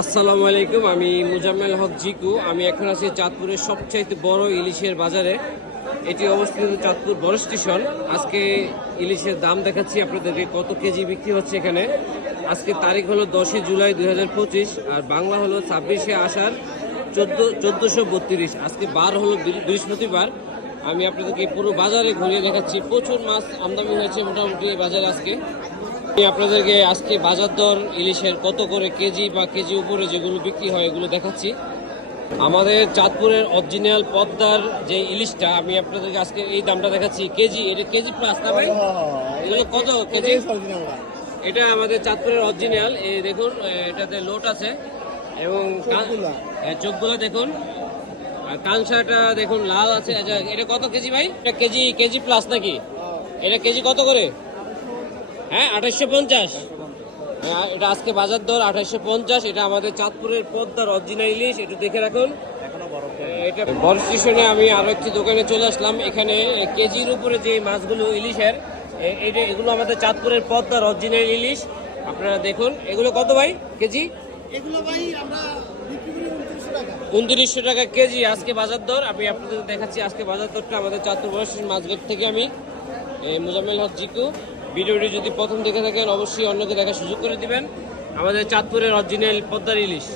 আসসালামু আলাইকুম, আমি মুজাম্মেল হক জিকু। আমি এখন আছি চাঁদপুরের সবচাইতে বড় ইলিশের বাজারে। এটি অবস্থিত চাঁদপুর বড় স্টেশন। আজকে ইলিশের দাম দেখাচ্ছি আপনাদেরকে, কত কেজি বিক্রি হচ্ছে এখানে। আজকে তারিখ হলো 10 জুলাই 2025, আর বাংলা হলো 26 আষাঢ় 1432। আজকে বার হলো বৃহস্পতিবার। আমি আপনাদেরকে পুরো বাজারে ঘুরিয়ে দেখাচ্ছি। প্রচুর মাছ আমদানি হয়েছে মোটামুটি এই বাজারে আজকে। আমি আপনাদেরকে আজকে বাজার দর ইলিশের কত করে কেজি বা কেজি উপরে যেগুলো বিক্রি হয় এগুলো দেখাচ্ছি। আমাদের চাঁদপুরের অরিজিনাল পদ্মার যে ইলিশটা, আমি আপনাদেরকে আজকে এই দামটা দেখাচ্ছি। কেজি, এটা কেজি প্লাস না ভাই? এগুলো কত কেজি? এটা আমাদের চাঁদপুরের অরিজিনাল। এই দেখুন, এটাতে লোট আছে এবং চোখগুলো দেখুন, আর কানসাটা দেখুন লাল আছে। এটা কত কেজি ভাই? এটা কেজি প্লাস নাকি? এটা কেজি কত করে? হ্যাঁ, 2850। এটা আজকে বাজার দর 2850। এটা আমাদের চাঁদপুরের পদ্মার অরিজিনাল ইলিশ, একটু দেখে রাখুন। এটা বড় স্টেশনে আমি আরো একটি দোকানে চলে আসলাম। এখানে কেজির উপরে যে মাছগুলো ইলিশের, এগুলো আমাদের চাঁদপুরের পদ্মার অরিজিনাল ইলিশ। আপনারা দেখুন এগুলো কত ভাই কেজি? এগুলো ভাই আমরা বিক্রি করি 2900 টাকা। 2900 টাকা কেজি আজকে বাজার দর। আমি আপনাদের দেখাচ্ছি আজকে বাজার দরটা আমাদের চাঁদপুর বড় স্টেশন মাছঘাট থেকে। আমি মুজাম্মেল হক জিকু। ভিডিওটি যদি প্রথম দেখে থাকেন অবশ্যই অন্যকে দেখার সুযোগ করে দিবেন। আমাদের চাঁদপুরের অরিজিনাল পদ্মার ইলিশ।